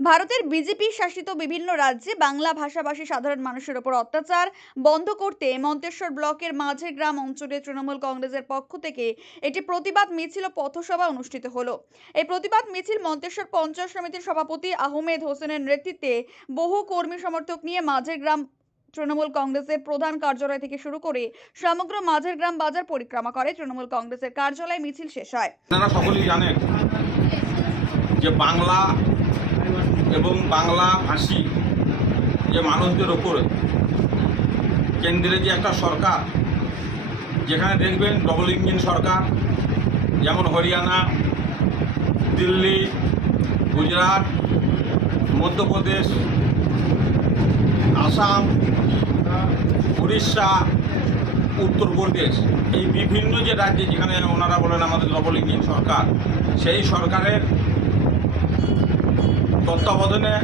ভারতের বিজেপি শাসিত বিভিন্ন রাজ্যে বাংলা ভাষাভাষী সাধারণ মানুষের ওপর অত্যাচার বন্ধ করতে মন্তেশ্বর ব্লকের মাঝের গ্রাম অঞ্চলে তৃণমূল কংগ্রেসের পক্ষ থেকে একটি প্রতিবাদ মিছিল ও পথসভা অনুষ্ঠিত হলো। এই প্রতিবাদ মিছিল মন্তেশ্বর পঞ্চায়েত সমিতির সভাপতি আহমেদ হোসেনের নেতৃত্বে বহু কর্মী সমর্থক নিয়ে মাঝের গ্রাম তৃণমূল কংগ্রেসের প্রধান কার্যালয় থেকে শুরু করে সমগ্র মাঝের গ্রাম বাজার পরিক্রমা করে তৃণমূল কংগ্রেসের কার্যালয় মিছিল শেষ হয়। সকলেই জানেন যে বাংলা এবং বাংলা ভাষী যে মানুষদের ওপরে কেন্দ্রে যে একটা সরকার, যেখানে দেখবেন ডবল ইঞ্জিন সরকার, যেমন হরিয়ানা, দিল্লি, গুজরাট, মধ্যপ্রদেশ, আসাম, উড়িষ্যা, উত্তরপ্রদেশ, এই বিভিন্ন যে রাজ্যে যেখানে ওনারা বলেন আমাদের ডবল ইঞ্জিন সরকার, সেই সরকারের তত্ত্বাবধানে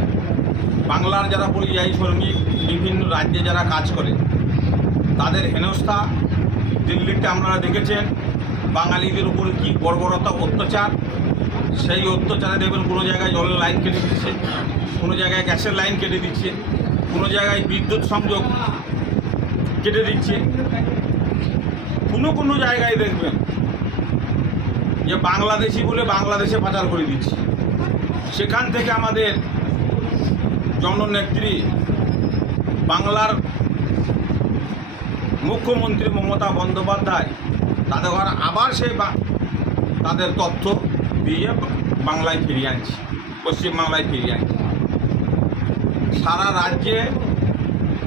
বাংলার যারা পরিযায়ী শ্রমিক, বিভিন্ন রাজ্যে যারা কাজ করে, তাদের হেনস্থা দিল্লিতে আপনারা দেখেছেন। বাঙালিদের উপরে কী বর্বরতা অত্যাচার? সেই অত্যাচারে দেখবেন কোনো জায়গায় জলের লাইন কেটে দিচ্ছে, কোনো জায়গায় গ্যাসের লাইন কেটে দিচ্ছে, কোনো জায়গায় বিদ্যুৎ সংযোগ কেটে দিচ্ছে। কোনো কোনো জায়গায় দেখবেন যে বাংলাদেশি বলে বাংলাদেশে পাচার করে দিচ্ছে। সেখান থেকে আমাদের জননেত্রী বাংলার মুখ্যমন্ত্রী মমতা বন্দ্যোপাধ্যায়, তাদের ঘর আবার সেই তাদের তথ্য দিয়ে বাংলায় ফিরিয়ে আনছে, পশ্চিমবাংলায় ফিরিয়ে আনছে। সারা রাজ্যে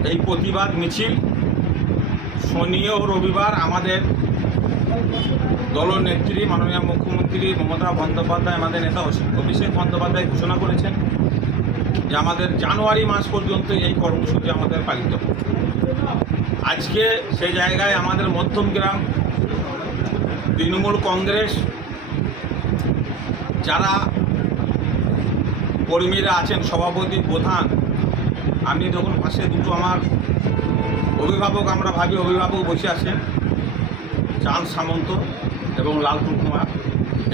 এই প্রতিবাদ মিছিল, শনি ও রবিবার আমাদের দলনেত্রী মাননীয় মুখ্যমন্ত্রী মমতা বন্দ্যোপাধ্যায়, আমাদের নেতা অভিষেক বন্দ্যোপাধ্যায় ঘোষণা করেছেন যে আমাদের জানুয়ারি মাস পর্যন্ত এই কর্মসূচি আমাদের পালিত। আজকে সেই জায়গায় আমাদের মধ্যমগ্রাম তৃণমূল কংগ্রেস, যারা কর্মীরা আছেন, সভাপতি, প্রধান আমি যখন পাশে দুটো আমার অভিভাবক, আমরা ভাবি অভিভাবক বসে আছেন চাঁদ সামন্ত এবং লালটু কুমার।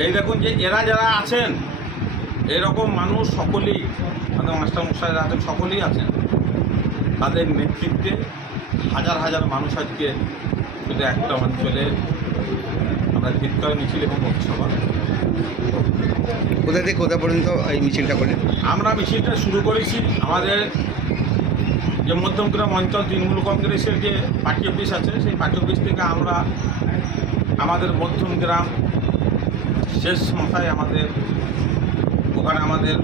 এই দেখুন যে এরা যারা আছেন এরকম মানুষ সকলেই আমাদের মাস্টার মশাইরা আছেন সকলেই আছেন। তাদের নেতৃত্বে হাজার হাজার মানুষ আজকে শুধু একটা অঞ্চলে আমরা চিৎকার মিছিল এবং লোকসভা কোথা থেকে কোথা পর্যন্ত এই মিছিলটা করলেন আমরা মিছিলটা শুরু করেছি আমাদের যে মধ্যমগ্রাম অঞ্চল তৃণমূল কংগ্রেসের যে পার্টি অফিস আছে, সেই পার্টি অফিস থেকে আমরা আমাদের মধ্যমগ্রাম শেষ মাথায় আমাদের, ওখানে আমাদের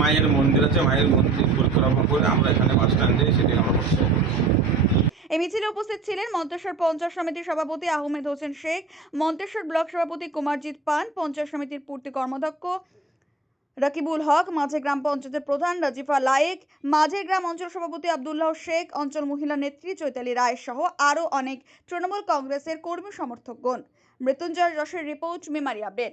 মায়ের মন্দির আছে, মায়ের মন্দির পরিক্রমা করে আমরা এখানে বাস স্ট্যান্ডে সেদিন আমরা বসে এই মিছিলে উপস্থিত ছিলেন মন্তেশ্বর পঞ্চায়েত সমিতির সভাপতি আহমেদ হোসেন শেখ, মন্তেশ্বর ব্লক সভাপতি কুমারজিৎ পান, পঞ্চায়েত সমিতির পূর্তি কর্মাধ্যক্ষ রাকিবুল হক মাঝে গ্রাম পঞ্চায়েতের প্রধান রাজিফা লায়েক মাঝে গ্রাম অঞ্চল সভাপতি আবদুল্লাহ শেখ, অঞ্চল মহিলা নেত্রী চৈতালি রায় সহ আরও অনেক তৃণমূল কংগ্রেসের কর্মী সমর্থকগণ। মৃত্যুঞ্জয় রসের রিপোর্ট, মেমারি আপডেট।